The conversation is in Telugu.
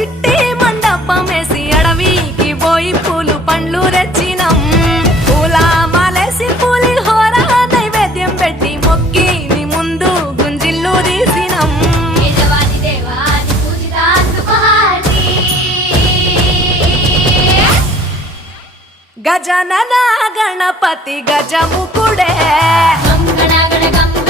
చిట్టి మండపమేసి అడవికి పోయి పూలు పండ్లు రెచ్చినం పూల మాలేసి పూలి హోర నైవేద్యం పెట్టి మొక్కి నీ ముందు గుంజిల్లు తీసినం గజనన గణపతి గజముకుడే గణ గణ గం